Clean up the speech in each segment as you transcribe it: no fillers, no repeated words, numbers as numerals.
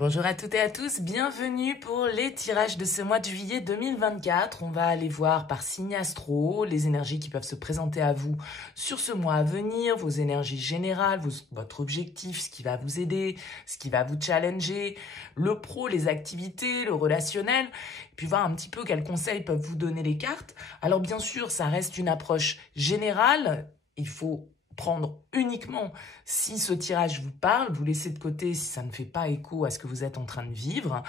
Bonjour à toutes et à tous, bienvenue pour les tirages de ce mois de juillet 2024. On va aller voir par signe astro les énergies qui peuvent se présenter à vous sur ce mois à venir, vos énergies générales, votre objectif, ce qui va vous aider, ce qui va vous challenger, le pro, les activités, le relationnel, et puis voir un petit peu quels conseils peuvent vous donner les cartes. Alors bien sûr, ça reste une approche générale, il faut prendre uniquement si ce tirage vous parle, vous laissez de côté si ça ne fait pas écho à ce que vous êtes en train de vivre.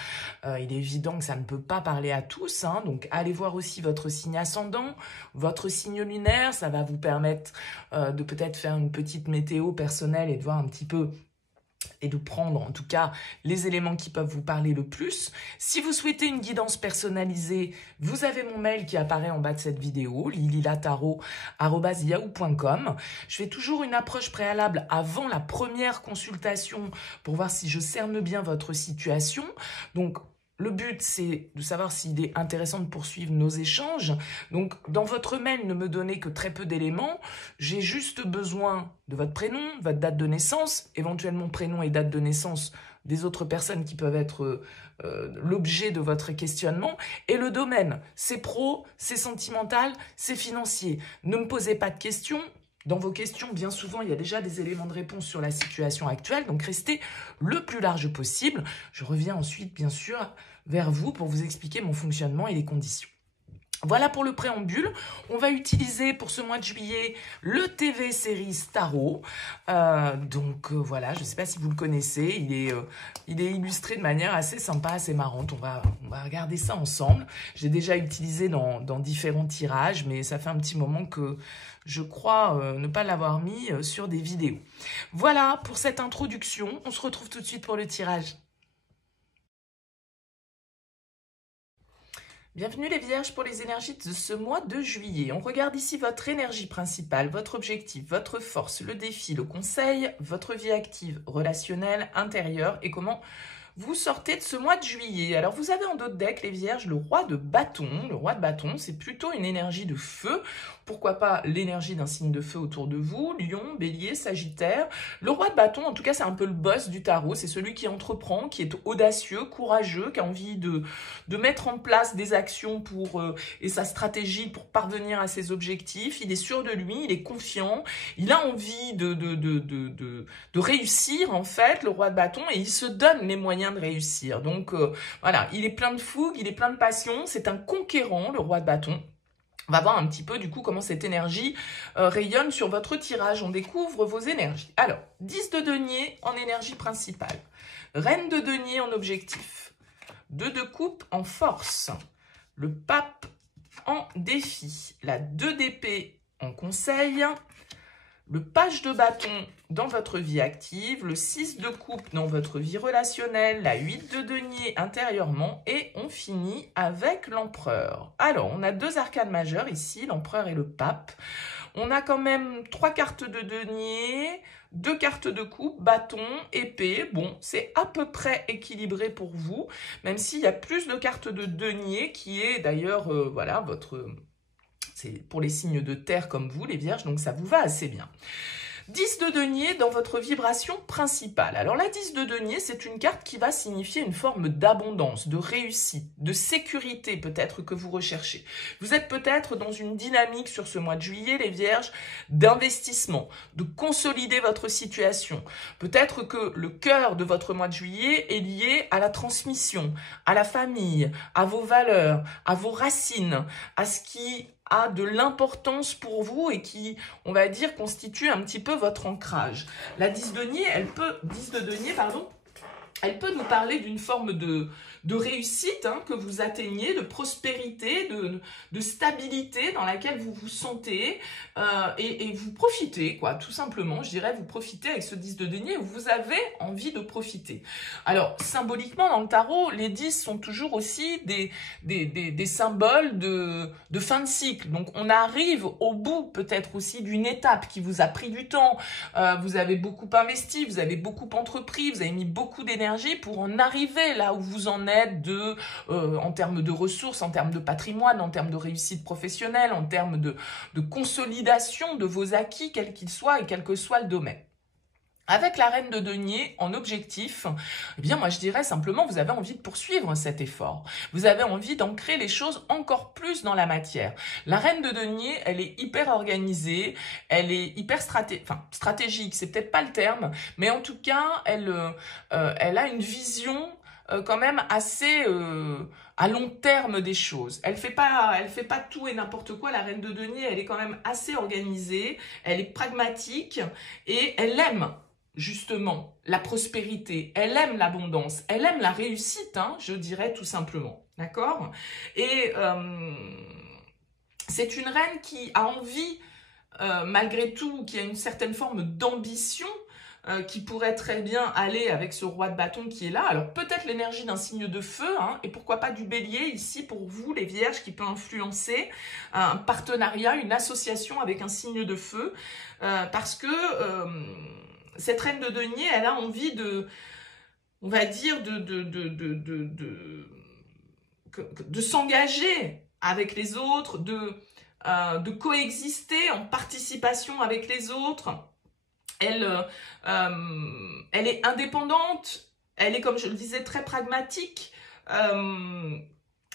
Il est évident que ça ne peut pas parler à tous, donc allez voir aussi votre signe ascendant, votre signe lunaire, ça va vous permettre de peut-être faire une petite météo personnelle et de voir un petit peu et de prendre en tout cas les éléments qui peuvent vous parler le plus. Si vous souhaitez une guidance personnalisée, vous avez mon mail qui apparaît en bas de cette vidéo, lililataro@yahoo.com. Je fais toujours une approche préalable avant la première consultation pour voir si je cerne bien votre situation. Donc, le but, c'est de savoir s'il est intéressant de poursuivre nos échanges. Donc, dans votre mail, ne me donnez que très peu d'éléments. J'ai juste besoin de votre prénom, votre date de naissance, éventuellement prénom et date de naissance des autres personnes qui peuvent être l'objet de votre questionnement. Et le domaine, c'est pro, c'est sentimental, c'est financier. Ne me posez pas de questions. Dans vos questions, bien souvent, il y a déjà des éléments de réponse sur la situation actuelle, donc restez le plus large possible. Je reviens ensuite, bien sûr, vers vous pour vous expliquer mon fonctionnement et les conditions. Voilà pour le préambule. On va utiliser pour ce mois de juillet le TV Series Tarot. Voilà, je ne sais pas si vous le connaissez. Il est illustré de manière assez sympa, assez marrante. On va regarder ça ensemble. J'ai déjà utilisé dans différents tirages, mais ça fait un petit moment que je crois ne pas l'avoir mis sur des vidéos. Voilà pour cette introduction. On se retrouve tout de suite pour le tirage. Bienvenue les Vierges pour les énergies de ce mois de juillet. On regarde ici votre énergie principale, votre objectif, votre force, le défi, le conseil, votre vie active, relationnelle, intérieure et comment vous sortez de ce mois de juillet. Alors vous avez en dos de deck les Vierges le roi de bâton. Le roi de bâton, c'est plutôt une énergie de feu. Pourquoi pas l'énergie d'un signe de feu autour de vous, Lion, Bélier, Sagittaire. Le roi de bâton, en tout cas, c'est un peu le boss du tarot. C'est celui qui entreprend, qui est audacieux, courageux, qui a envie de mettre en place des actions et sa stratégie pour parvenir à ses objectifs. Il est sûr de lui, il est confiant, il a envie de réussir, en fait, le roi de bâton, et il se donne les moyens de réussir. Donc, voilà, il est plein de fougue, il est plein de passion. C'est un conquérant, le roi de bâton. On va voir un petit peu du coup comment cette énergie rayonne sur votre tirage. On découvre vos énergies. Alors, 10 de denier en énergie principale. Reine de denier en objectif. 2 de coupe en force. Le pape en défi. La 2 d'épée en conseil. Le page de bâton dans votre vie active, le 6 de coupe dans votre vie relationnelle, la 8 de denier intérieurement et on finit avec l'empereur. Alors, on a 2 arcanes majeures ici, l'empereur et le pape. On a quand même 3 cartes de denier, 2 cartes de coupe, bâton, épée. Bon, c'est à peu près équilibré pour vous, même s'il y a plus de cartes de denier qui est d'ailleurs, voilà, c'est pour les signes de terre comme vous, les Vierges, donc ça vous va assez bien. 10 de denier dans votre vibration principale. Alors la 10 de denier, c'est une carte qui va signifier une forme d'abondance, de réussite, de sécurité peut-être que vous recherchez. Vous êtes peut-être dans une dynamique sur ce mois de juillet, les Vierges, d'investissement, de consolider votre situation. Peut-être que le cœur de votre mois de juillet est lié à la transmission, à la famille, à vos valeurs, à vos racines, à ce qui a de l'importance pour vous et qui, on va dire, constitue un petit peu votre ancrage. La 10 de denier, elle peut nous parler d'une forme de réussite que vous atteignez, de prospérité, de stabilité dans laquelle vous vous sentez et vous profitez, quoi, tout simplement. Je dirais, vous profitez avec ce 10 de denier, vous avez envie de profiter. Alors, symboliquement, dans le tarot, les 10 sont toujours aussi des symboles de fin de cycle. Donc, on arrive au bout peut-être aussi d'une étape qui vous a pris du temps. Vous avez beaucoup investi, vous avez beaucoup entrepris, vous avez mis beaucoup d'énergie pour en arriver là où vous en êtes en termes de ressources, en termes de patrimoine, en termes de réussite professionnelle, en termes de consolidation de vos acquis, quels qu'ils soient et quel que soit le domaine. Avec la reine de denier en objectif, eh bien moi je dirais simplement vous avez envie de poursuivre cet effort. Vous avez envie d'ancrer les choses encore plus dans la matière. La reine de denier, elle est hyper organisée, elle est hyper stratégique, c'est peut-être pas le terme, mais en tout cas elle a une vision quand même assez à long terme des choses. Elle fait pas tout et n'importe quoi. La reine de denier, elle est quand même assez organisée, elle est pragmatique et elle aime justement la prospérité, elle aime l'abondance, elle aime la réussite, hein, je dirais tout simplement, d'accord? Et c'est une reine qui a envie, malgré tout, qui a une certaine forme d'ambition, qui pourrait très bien aller avec ce roi de bâton qui est là. Alors peut-être l'énergie d'un signe de feu, hein, et pourquoi pas du bélier ici pour vous les vierges qui peut influencer un partenariat, une association avec un signe de feu, parce que cette reine de denier, elle a envie de, on va dire, de s'engager avec les autres, de coexister en participation avec les autres. Elle est indépendante, elle est, comme je le disais, très pragmatique.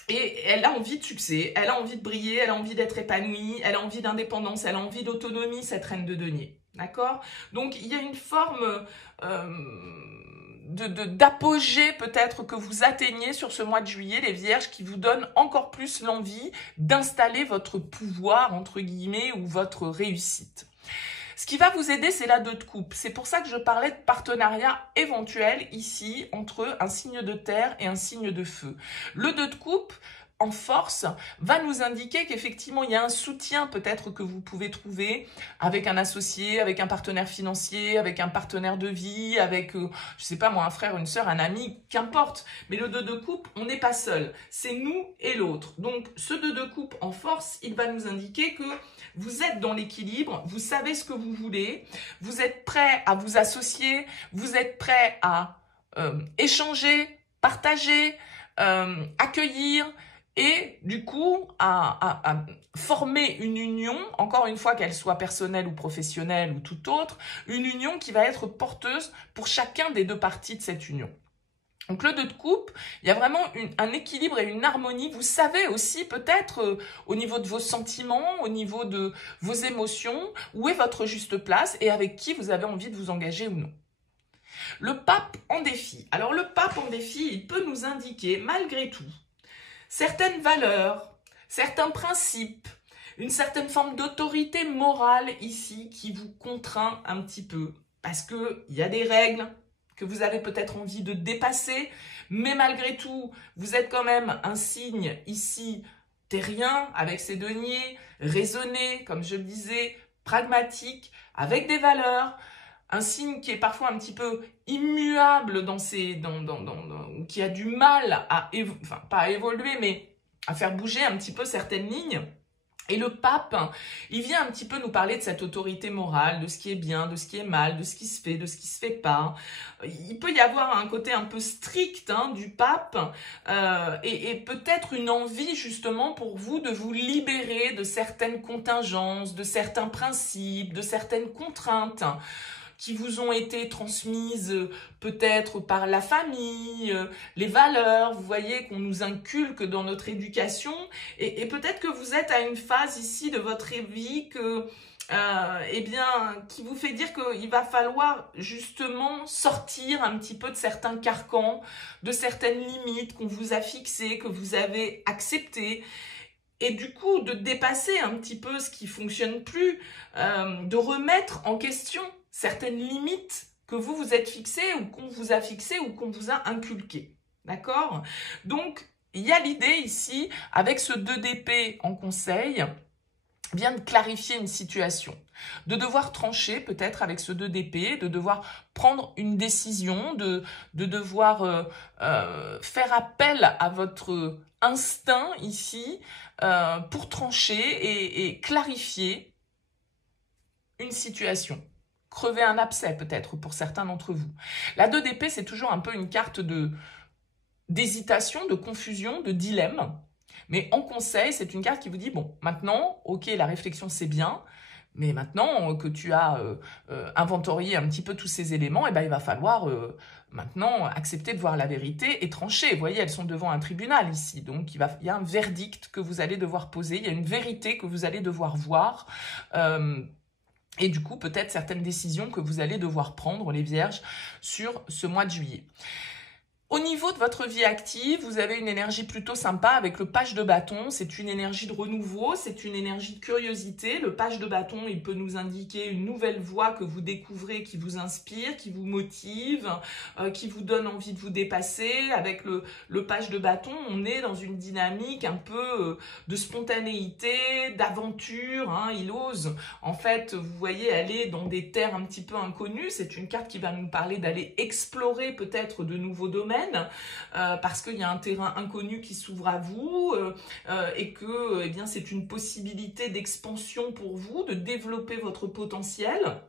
Et elle a envie de succès, elle a envie de briller, elle a envie d'être épanouie, elle a envie d'indépendance, elle a envie d'autonomie, cette reine de denier. D'accord? Donc, il y a une forme d'apogée peut-être que vous atteignez sur ce mois de juillet, les vierges, qui vous donne encore plus l'envie d'installer votre pouvoir, entre guillemets, ou votre réussite. Ce qui va vous aider, c'est la 2 de coupe. C'est pour ça que je parlais de partenariat éventuel ici entre un signe de terre et un signe de feu. Le 2 de coupe, en force, va nous indiquer qu'effectivement, il y a un soutien peut-être que vous pouvez trouver avec un associé, avec un partenaire financier, avec un partenaire de vie, avec, je sais pas moi, un frère, une sœur, un ami, qu'importe. Mais le 2 de coupe, on n'est pas seul. C'est nous et l'autre. Donc, ce 2 de coupe en force, il va nous indiquer que vous êtes dans l'équilibre, vous savez ce que vous voulez, vous êtes prêt à vous associer, vous êtes prêt à échanger, partager, accueillir, et du coup à former une union, encore une fois qu'elle soit personnelle ou professionnelle ou tout autre, une union qui va être porteuse pour chacun des 2 parties de cette union. Donc le 2 de coupe, il y a vraiment un équilibre et une harmonie. Vous savez aussi peut-être au niveau de vos sentiments, au niveau de vos émotions, où est votre juste place et avec qui vous avez envie de vous engager ou non. Le pape en défi. Alors le pape en défi, il peut nous indiquer malgré tout certaines valeurs, certains principes, une certaine forme d'autorité morale ici qui vous contraint un petit peu parce qu'il y a des règles que vous avez peut-être envie de dépasser, mais malgré tout, vous êtes quand même un signe ici terrien avec ses deniers, raisonné, comme je le disais, pragmatique, avec des valeurs, un signe qui est parfois un petit peu immuable qui a du mal à, enfin pas à évoluer, mais à faire bouger un petit peu certaines lignes. Et le pape, il vient un petit peu nous parler de cette autorité morale, de ce qui est bien, de ce qui est mal, de ce qui se fait, de ce qui se fait pas. Il peut y avoir un côté un peu strict du pape et peut-être une envie justement pour vous de vous libérer de certaines contingences, de certains principes, de certaines contraintes qui vous ont été transmises peut-être par la famille, les valeurs, vous voyez, qu'on nous inculque dans notre éducation. Et peut-être que vous êtes à une phase ici de votre vie eh bien, qui vous fait dire qu'il va falloir justement sortir un petit peu de certains carcans, de certaines limites qu'on vous a fixées, que vous avez acceptées. Et du coup, de dépasser un petit peu ce qui fonctionne plus, de remettre en question certaines limites que vous vous êtes fixées ou qu'on vous a fixées ou qu'on vous a inculquées. D'accord? Donc, il y a l'idée ici, avec ce 2 d'épée en conseil, bien de clarifier une situation, de devoir trancher peut-être avec ce 2 d'épée, de devoir prendre une décision, de devoir faire appel à votre instinct ici pour trancher et clarifier une situation. Crever un abcès peut-être pour certains d'entre vous. La 2 d'épée, c'est toujours un peu une carte d'hésitation, de confusion, de dilemme. Mais en conseil, c'est une carte qui vous dit, bon, maintenant, ok, la réflexion c'est bien, Mais maintenant que tu as inventorié un petit peu tous ces éléments, eh ben, il va falloir maintenant accepter de voir la vérité et trancher. Vous voyez, elles sont devant un tribunal ici. Donc, il y a un verdict que vous allez devoir poser. Il y a une vérité que vous allez devoir voir. Et du coup, peut-être certaines décisions que vous allez devoir prendre, les vierges, sur ce mois de juillet. Au niveau de votre vie active, vous avez une énergie plutôt sympa avec le page de bâton. C'est une énergie de renouveau, c'est une énergie de curiosité. Le page de bâton, il peut nous indiquer une nouvelle voie que vous découvrez, qui vous inspire, qui vous motive, qui vous donne envie de vous dépasser. Avec le page de bâton, on est dans une dynamique un peu de spontanéité, d'aventure. Hein. Il ose, en fait, vous voyez, aller dans des terres un petit peu inconnues. C'est une carte qui va nous parler d'aller explorer peut-être de nouveaux domaines. Parce qu'il y a un terrain inconnu qui s'ouvre à vous et que eh bien, c'est une possibilité d'expansion pour vous, de développer votre potentiel.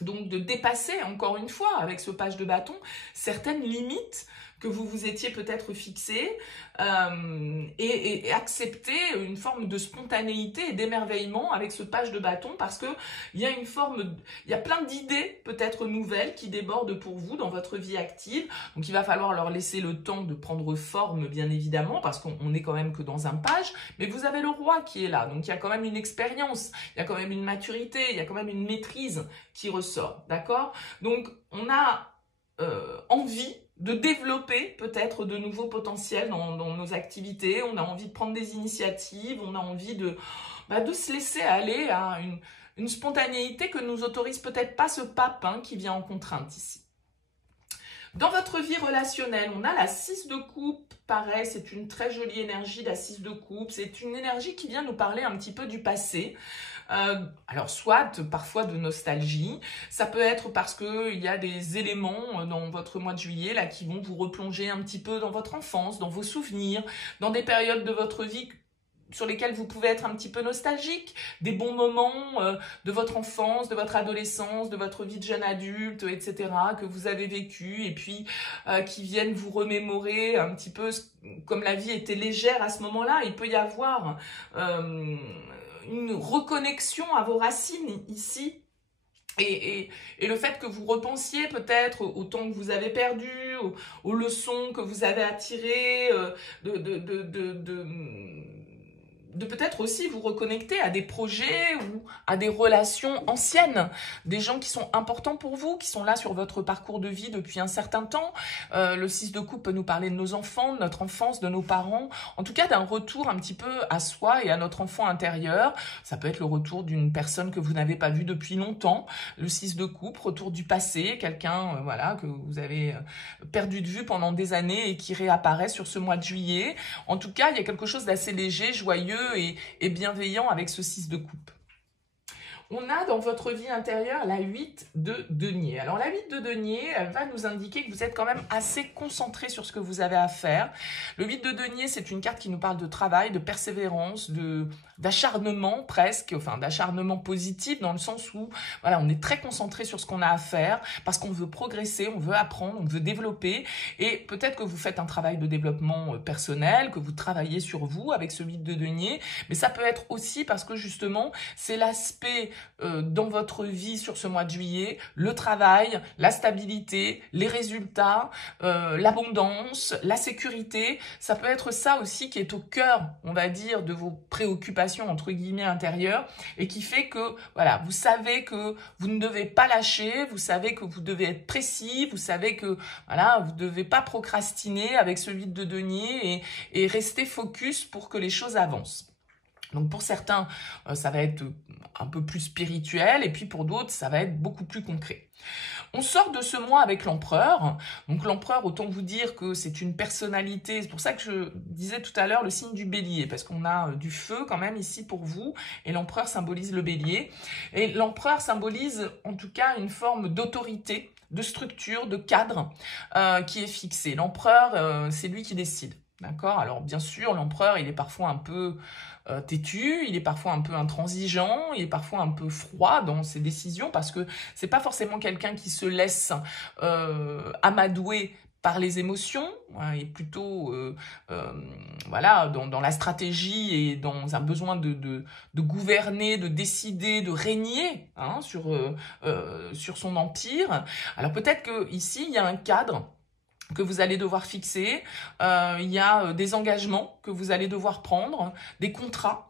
Donc de dépasser, encore une fois, avec ce page de bâton, certaines limites que vous vous étiez peut-être fixées et accepter une forme de spontanéité et d'émerveillement avec ce page de bâton parce que il y a plein d'idées peut-être nouvelles qui débordent pour vous dans votre vie active. Donc il va falloir leur laisser le temps de prendre forme, bien évidemment, parce qu'on est quand même que dans un page, mais vous avez le roi qui est là. Donc il y a quand même une expérience, il y a quand même une maturité, il y a quand même une maîtrise qui ressort, d'accord? Donc on a envie de développer peut-être de nouveaux potentiels dans nos activités, on a envie de prendre des initiatives, on a envie de se laisser aller à une spontanéité que nous autorise peut-être pas ce pape qui vient en contrainte ici. Dans votre vie relationnelle, on a la 6 de coupe, pareil, c'est une très jolie énergie, la 6 de coupe, c'est une énergie qui vient nous parler un petit peu du passé. Alors soit parfois de nostalgie, ça peut être parce qu'il y a des éléments dans votre mois de juillet là qui vont vous replonger un petit peu dans votre enfance, dans vos souvenirs, dans des périodes de votre vie sur lesquelles vous pouvez être un petit peu nostalgique, des bons moments de votre enfance, de votre adolescence, de votre vie de jeune adulte, etc., que vous avez vécu et puis qui viennent vous remémorer un petit peu comme la vie était légère à ce moment-là. Il peut y avoir une reconnexion à vos racines ici. Et le fait que vous repensiez peut-être au temps que vous avez perdu, aux leçons que vous avez attirées, de peut-être aussi vous reconnecter à des projets ou à des relations anciennes, des gens qui sont importants pour vous, qui sont là sur votre parcours de vie depuis un certain temps. Le 6 de coupe peut nous parler de nos enfants, de notre enfance, de nos parents, en tout cas d'un retour un petit peu à soi et à notre enfant intérieur. Ça peut être le retour d'une personne que vous n'avez pas vue depuis longtemps, le 6 de coupe, retour du passé, quelqu'un voilà, que vous avez perdu de vue pendant des années et qui réapparaît sur ce mois de juillet. En tout cas, il y a quelque chose d'assez léger, joyeux et bienveillant avec ce 6 de coupe. On a dans votre vie intérieure la 8 de denier. Alors la 8 de denier, elle va nous indiquer que vous êtes quand même assez concentré sur ce que vous avez à faire. Le 8 de denier, c'est une carte qui nous parle de travail, de persévérance, d'acharnement presque, enfin d'acharnement positif dans le sens où voilà, on est très concentré sur ce qu'on a à faire parce qu'on veut progresser, on veut apprendre, on veut développer et peut-être que vous faites un travail de développement personnel, que vous travaillez sur vous avec ce 8 de denier, mais ça peut être aussi parce que justement, c'est l'aspect dans votre vie sur ce mois de juillet, le travail, la stabilité, les résultats, l'abondance, la sécurité. Ça peut être ça aussi qui est au cœur, on va dire, de vos préoccupations entre guillemets intérieures et qui fait que voilà, vous savez que vous ne devez pas lâcher, vous savez que vous devez être précis, vous savez que voilà, vous ne devez pas procrastiner avec ce 8 de denier et rester focus pour que les choses avancent. Donc pour certains, ça va être un peu plus spirituel et puis pour d'autres, ça va être beaucoup plus concret. On sort de ce mois avec l'empereur. Donc l'empereur, autant vous dire que c'est une personnalité. C'est pour ça que je disais tout à l'heure le signe du bélier, parce qu'on a du feu quand même ici pour vous. Et l'empereur symbolise le bélier. Et l'empereur symbolise en tout cas une forme d'autorité, de structure, de cadre qui est fixé. L'empereur, c'est lui qui décide. D'accord? Alors bien sûr, l'empereur, il est parfois un peu têtu, il est parfois un peu intransigeant, il est parfois un peu froid dans ses décisions parce que c'est pas forcément quelqu'un qui se laisse amadouer par les émotions et plutôt voilà, dans la stratégie et dans un besoin de gouverner, de décider, de régner hein, sur son empire. Alors peut-être qu'ici, il y a un cadre que vous allez devoir fixer, il y a des engagements que vous allez devoir prendre, des contrats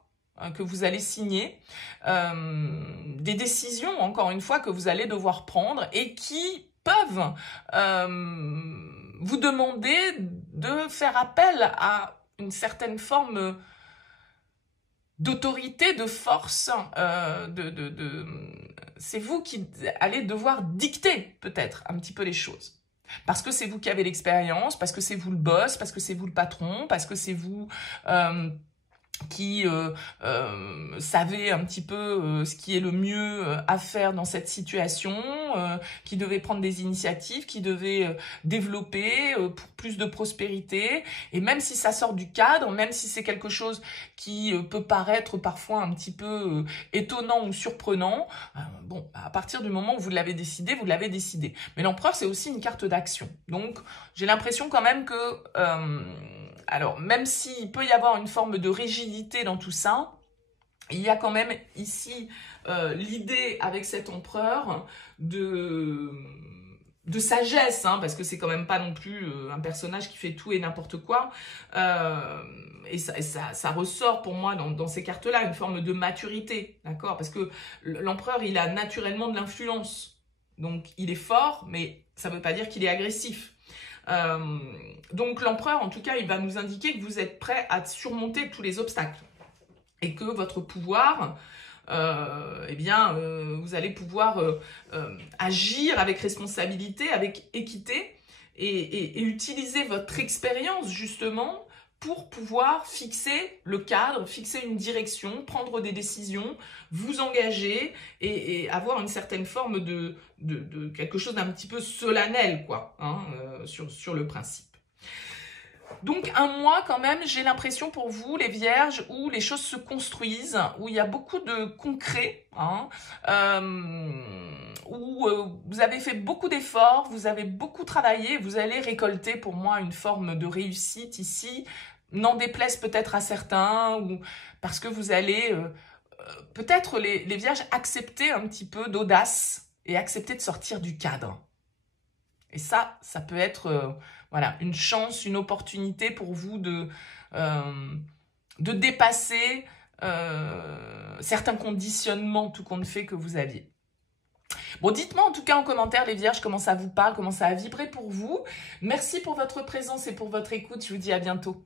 que vous allez signer, des décisions, encore une fois, que vous allez devoir prendre et qui peuvent vous demander de faire appel à une certaine forme d'autorité, de force, c'est vous qui allez devoir dicter peut-être un petit peu les choses. Parce que c'est vous qui avez l'expérience, parce que c'est vous le boss, parce que c'est vous le patron, parce que c'est vous qui savez un petit peu ce qui est le mieux à faire dans cette situation, qui devait prendre des initiatives, qui devait développer pour plus de prospérité. Et même si ça sort du cadre, même si c'est quelque chose qui peut paraître parfois un petit peu étonnant ou surprenant, bon, à partir du moment où vous l'avez décidé, vous l'avez décidé. Mais l'empereur, c'est aussi une carte d'action. Donc, j'ai l'impression quand même que... alors, même s'il peut y avoir une forme de rigidité dans tout ça, il y a quand même ici l'idée avec cet empereur de sagesse, hein, parce que c'est quand même pas non plus un personnage qui fait tout et n'importe quoi. Et ça ressort pour moi dans ces cartes-là, une forme de maturité, d'accord? Parce que l'empereur, il a naturellement de l'influence. Donc, il est fort, mais ça ne veut pas dire qu'il est agressif. Donc l'empereur, en tout cas, il va nous indiquer que vous êtes prêt à surmonter tous les obstacles et que votre pouvoir, eh bien, vous allez pouvoir agir avec responsabilité, avec équité et utiliser votre expérience justement pour pouvoir fixer le cadre, fixer une direction, prendre des décisions, vous engager et avoir une certaine forme de quelque chose d'un petit peu solennel, quoi, hein, sur le principe. Donc un mois quand même, j'ai l'impression pour vous, les vierges, où les choses se construisent, où il y a beaucoup de concret, hein, où vous avez fait beaucoup d'efforts, vous avez beaucoup travaillé, vous allez récolter pour moi une forme de réussite ici, n'en déplaise peut-être à certains, ou parce que vous allez peut-être les vierges accepter un petit peu d'audace et accepter de sortir du cadre. Et ça peut être voilà, une chance, une opportunité pour vous de dépasser certains conditionnements tout compte fait que vous aviez. Bon, dites-moi en tout cas en commentaire, les vierges, comment ça vous parle, comment ça a vibré pour vous. Merci pour votre présence et pour votre écoute. Je vous dis à bientôt.